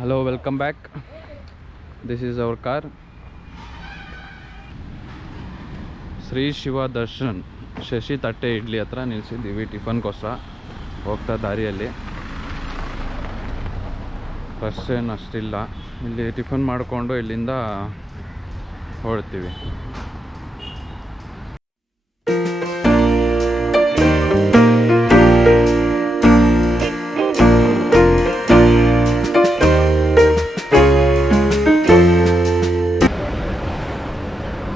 Hello, welcome back. This is our car. Shri Shiva Darshan Shashi ತಟ್ಟೆ ಇಡ್ಲಿ ಹತ್ರ ನಿಲ್ಲಿಸಿದ್ದೀವಿ ಟಿಫನ್ಗೋಸ್ಕರ. ಹೋಗ್ತಾ ದಾರಿಯಲ್ಲಿ ರಶ್ ಏನು ಅಷ್ಟಿಲ್ಲ. ಇಲ್ಲಿ ಟಿಫನ್ ಮಾಡಿಕೊಂಡು ಇಲ್ಲಿಂದ ಹೊರಡ್ತೀವಿ.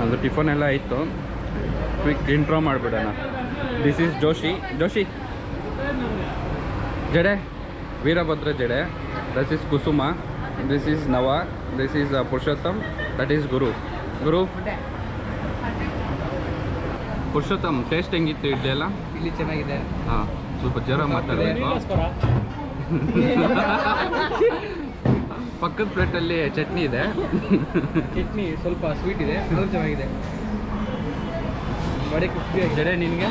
ಅದು ಟಿಫನ್ ಎಲ್ಲ ಆಯಿತು. ಕ್ವಿಕ್ ಇಂಟ್ರೋ ಮಾಡಿಬಿಡೋಣ. This is Joshi Jade, Veerabhadra Jade. This is Kusuma, this is Nava, this is Purushottam, that is Guru. Purushottam, taste ಹೆಂಗಿತ್ತು ಇಡ್ಲಿ ಎಲ್ಲ? ಇಲ್ಲಿ ಚೆನ್ನಾಗಿದೆ. ಹಾಂ, ಸ್ವಲ್ಪ ಜ್ವರ ಮಾತಾಡಬೇಕು. ಪಕ್ಕದ ಪ್ಲೇಟಲ್ಲಿ ಚಟ್ನಿ ಇದೆ. ಚಟ್ನಿ ಸ್ವಲ್ಪ ಸ್ವೀಟ್ ಇದೆ, ಅದು ಚೆನ್ನಾಗಿದೆ. ವಡೆ ಕ್ರಿಸ್ಪಿ ಆಗಿದೆ. ಜಡೆ ನಿನಗೆ?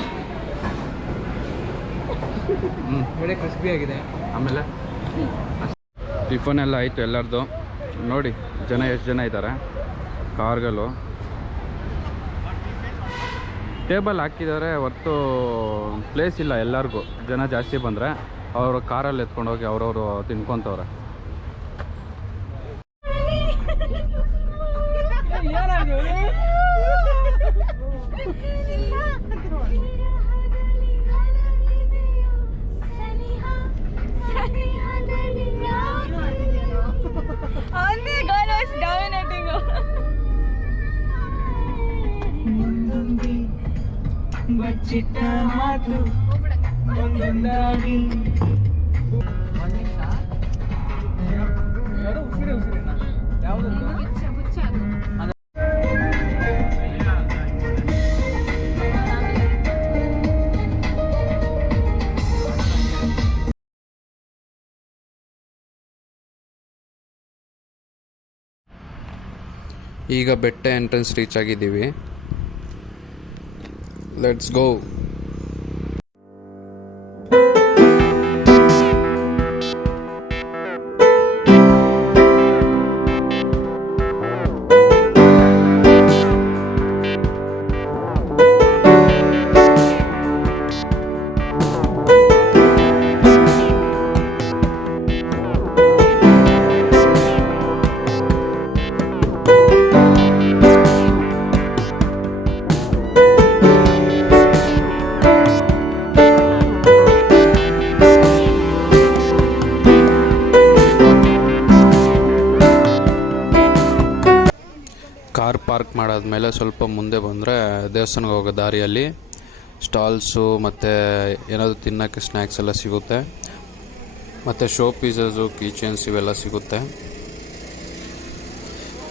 ವಡೆ ಕ್ರಿಸ್ಪಿ ಆಗಿದೆ. ಆಮೇಲೆ ಟಿಫನ್ ಎಲ್ಲ ಆಯಿತು ಎಲ್ಲರದು. ನೋಡಿ ಜನ ಎಷ್ಟು ಜನ ಇದ್ದಾರೆ. ಕಾರ್ಗಳು ಟೇಬಲ್ ಹಾಕಿದ್ದಾರೆ ಹೊರತು ಪ್ಲೇಸ್ ಇಲ್ಲ ಎಲ್ಲರಿಗೂ. ಜನ ಜಾಸ್ತಿ ಬಂದರೆ ಅವರು ಕಾರಲ್ಲಿ ಎತ್ಕೊಂಡೋಗಿ ಅವ್ರವರು ತಿನ್ಕೊತವ್ರೆ. ಈಗ ಬೆಟ್ಟ ಎಂಟ್ರೆನ್ಸ್ ರೀಚ್ ಆಗಿದ್ದೀವಿ. Let's go. ಕಾರ್ ಪಾರ್ಕ್ ಮಾಡಾದ್ಮೇಲೆ ಸ್ವಲ್ಪ ಮುಂದೆ ಬಂದರೆ ದೇವಸ್ಥಾನಕ್ಕೆ ಹೋಗೋ ದಾರಿಯಲ್ಲಿ ಸ್ಟಾಲ್ಸು ಮತ್ತು ಏನಾದರೂ ತಿನ್ನೋಕ್ಕೆ ಸ್ನ್ಯಾಕ್ಸ್ ಎಲ್ಲ ಸಿಗುತ್ತೆ. ಮತ್ತು ಶೋ ಪೀಸಸ್ಸು, ಕೀಚೇನ್ಸ್ ಇವೆಲ್ಲ ಸಿಗುತ್ತೆ.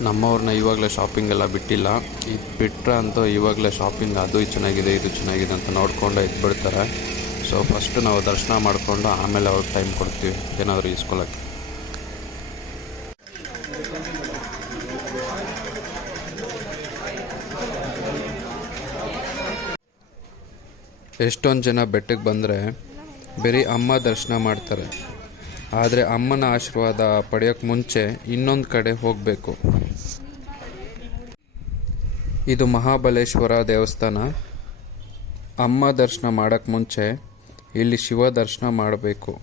ನಮ್ಮವ್ರನ್ನ ಇವಾಗಲೇ ಶಾಪಿಂಗ್ ಎಲ್ಲ ಬಿಟ್ಟಿಲ್ಲ. ಇದು ಬಿಟ್ಟರೆ ಅಂತೂ ಇವಾಗಲೇ ಶಾಪಿಂಗ್ ಅದು ಚೆನ್ನಾಗಿದೆ ಇದು ಚೆನ್ನಾಗಿದೆ ಅಂತ ನೋಡ್ಕೊಂಡು ಇದ್ಬಿಡ್ತಾರೆ. ಸೊ ಫಸ್ಟು ನಾವು ದರ್ಶನ ಮಾಡಿಕೊಂಡು ಆಮೇಲೆ ಅವ್ರಿಗೆ ಟೈಮ್ ಕೊಡ್ತೀವಿ ಏನಾದರೂ ಇಸ್ಕೊಳ್ಳೋಕ್ಕೆ. ಎಷ್ಟೊಂದು ಜನ ಬೆಟ್ಟಕ್ಕೆ ಬಂದರೆ ಬರೀ ಅಮ್ಮ ದರ್ಶನ ಮಾಡ್ತಾರೆ. ಆದರೆ ಅಮ್ಮನ ಆಶೀರ್ವಾದ ಪಡೆಯೋಕ್ಕೆ ಮುಂಚೆ ಇನ್ನೊಂದು ಕಡೆ ಹೋಗಬೇಕು. ಇದು ಮಹಾಬಲೇಶ್ವರ ದೇವಸ್ಥಾನ. ಅಮ್ಮ ದರ್ಶನ ಮಾಡೋಕ್ಕೆ ಮುಂಚೆ ಇಲ್ಲಿ ಶಿವ ದರ್ಶನ ಮಾಡಬೇಕು.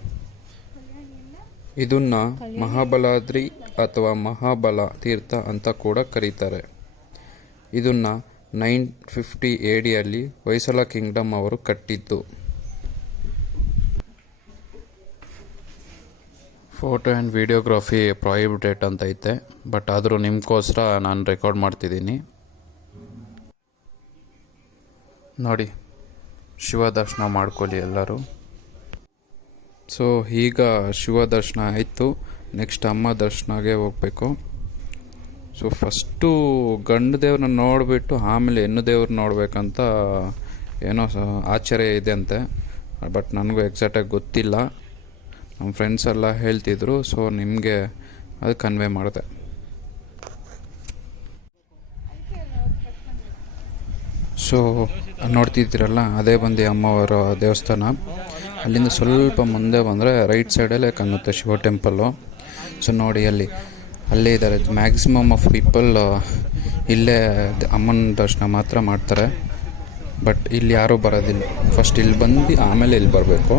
ಇದನ್ನು ಮಹಾಬಲಾದ್ರಿ ಅಥವಾ ಮಹಾಬಲ ತೀರ್ಥ ಅಂತ ಕೂಡ ಕರೀತಾರೆ. ಇದನ್ನು 950 AD ಹೊಯ್ಸಳ ಕಿಂಗ್ಡಮ್ ಅವರು ಕಟ್ಟಿದ್ದು. ಫೋಟೋ ಆ್ಯಂಡ್ ವಿಡಿಯೋಗ್ರಫಿ ಪ್ರೊಹಿಬಿಟೆಡ್ ಅಂತ ಐತೆ, ಬಟ್ ಆದರೂ ನಿಮಗೋಸ್ಕರ ನಾನು ರೆಕಾರ್ಡ್ ಮಾಡ್ತಿದ್ದೀನಿ. ನೋಡಿ, ಶಿವ ದರ್ಶನ ಮಾಡ್ಕೊಳ್ಳಿ ಎಲ್ಲರೂ. ಸೊ ಈಗ ಶಿವ ದರ್ಶನ ಆಯಿತು. ನೆಕ್ಸ್ಟ್ ಅಮ್ಮ ದರ್ಶನಗೆ ಹೋಗಬೇಕು. ಸೊ ಫಸ್ಟು ಗಂಡು ದೇವ್ರನ್ನ ನೋಡಿಬಿಟ್ಟು ಆಮೇಲೆ ಹೆಣ್ಣು ದೇವ್ರು ನೋಡ್ಬೇಕಂತ ಏನೋ ಆಶ್ಚರ್ಯ ಇದೆ ಅಂತೆ. ಬಟ್ ನನಗೂ ಎಕ್ಸಾಕ್ಟಾಗಿ ಗೊತ್ತಿಲ್ಲ. ನಮ್ಮ ಫ್ರೆಂಡ್ಸ್ ಎಲ್ಲ ಹೇಳ್ತಿದ್ರು. ಸೊ ನಿಮಗೆ ಅದು ಕನ್ವೆ ಮಾಡಿದೆ. ಸೊ ನೋಡ್ತಿದ್ದೀರಲ್ಲ, ಅದೇ ಬಂದು ಅಮ್ಮವರ ದೇವಸ್ಥಾನ. ಅಲ್ಲಿಂದ ಸ್ವಲ್ಪ ಮುಂದೆ ಬಂದರೆ ರೈಟ್ ಸೈಡಲ್ಲೇ ಕಾಣುತ್ತೆ ಶಿವ ಟೆಂಪಲ್ಲು. ಸೊ ನೋಡಿ ಅಲ್ಲೇ ಇದ್ದಾರೆ. ಮ್ಯಾಕ್ಸಿಮಮ್ ಆಫ್ ಪೀಪಲ್ ಇಲ್ಲೇ ಅಮ್ಮನ ದರ್ಶನ ಮಾತ್ರ ಮಾಡ್ತಾರೆ. ಬಟ್ ಇಲ್ಲಿ ಯಾರೂ ಬರೋದಿಲ್ಲ. ಫಸ್ಟ್ ಇಲ್ಲಿ ಬಂದು ಆಮೇಲೆ ಇಲ್ಲಿ ಬರಬೇಕು.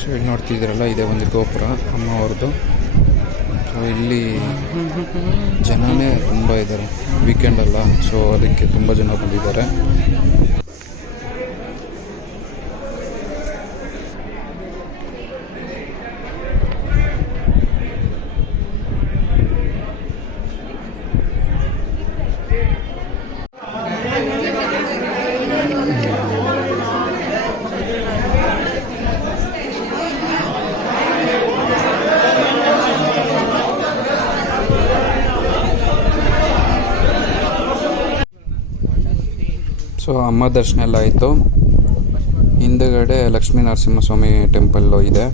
ಸೊ ಇಲ್ಲಿ ನೋಡ್ತಿದ್ದೀರಲ್ಲ, ಇದೇ ಒಂದು ಗೋಪುರ ಅಮ್ಮವ್ರದ್ದು. ಸೊ ಇಲ್ಲಿ ಜನನೇ ತುಂಬ ಇದ್ದಾರೆ, ವೀಕೆಂಡ್ ಅಲ್ಲ, ಸೊ ಅದಕ್ಕೆ ತುಂಬ ಜನ ಬಂದಿದ್ದಾರೆ. ಸೊ ಅಮ್ಮ ದರ್ಶನ ಎಲ್ಲ ಆಯಿತು. ಹಿಂದುಗಡೆ ಲಕ್ಷ್ಮೀ ನರಸಿಂಹಸ್ವಾಮಿ ಟೆಂಪಲ್ಲು ಇದೆ.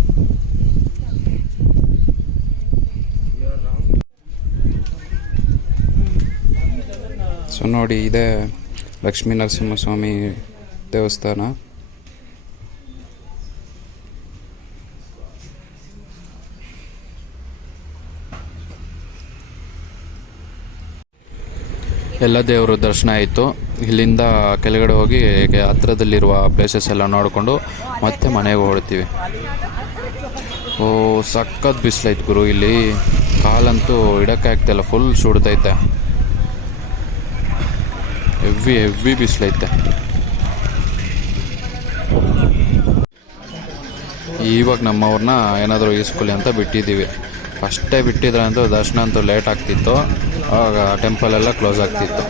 ಸೊ ನೋಡಿ, ಇದೆ ಲಕ್ಷ್ಮೀ ನರಸಿಂಹಸ್ವಾಮಿ ದೇವಸ್ಥಾನ. ಎಲ್ಲ ದೇವರು ದರ್ಶನ ಆಯಿತು. ಇಲ್ಲಿಂದ ಕೆಳಗಡೆ ಹೋಗಿ ಹತ್ರದಲ್ಲಿರುವ ಪ್ಲೇಸಸ್ ಎಲ್ಲ ನೋಡಿಕೊಂಡು ಮತ್ತೆ ಮನೆಗೆ ಹೊರಡ್ತೀವಿ. ಓ, ಸಖತ್ ಬಿಸಿಲೈತೆ ಗುರು. ಇಲ್ಲಿ ಕಾಲಂತೂ ಇಡೋಕ್ಕೆ ಆಗ್ತಾಯಿಲ್ಲ, ಫುಲ್ ಸುಡ್ತೈತೆ. ಹೆವಿ ಬಿಸಿಲೈತೆ. ಇವಾಗ ನಮ್ಮವ್ರನ್ನ ಏನಾದರೂ ಈಸ್ಕೊಳ್ಳಿ ಅಂತ ಬಿಟ್ಟಿದ್ದೀವಿ. ಫಸ್ಟೇ ಬಿಟ್ಟಿದ್ರೆ ಅಂತೂ ದರ್ಶನ ಅಂತೂ ಲೇಟ್ ಆಗ್ತಿತ್ತು. ಆವಾಗ ಟೆಂಪಲೆಲ್ಲ ಕ್ಲೋಸ್ ಆಗ್ತಿತ್ತು.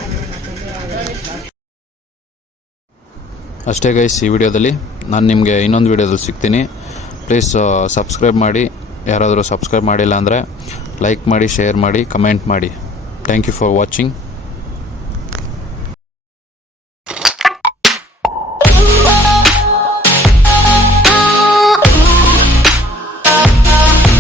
ಅಷ್ಟೇ ಗೈಸ್, ಈ ವಿಡಿಯೋದಲ್ಲಿ. ನಾನು ನಿಮಗೆ ಇನ್ನೊಂದು ವಿಡಿಯೋದಲ್ಲಿ ಸಿಗ್ತೀನಿ. ಪ್ಲೀಸ್ ಸಬ್ಸ್ಕ್ರೈಬ್ ಮಾಡಿ. ಯಾರಾದರೂ ಸಬ್ಸ್ಕ್ರೈಬ್ ಮಾಡಿಲ್ಲ ಅಂದರೆ ಲೈಕ್ ಮಾಡಿ, ಶೇರ್ ಮಾಡಿ, ಕಮೆಂಟ್ ಮಾಡಿ. Thank you for watching.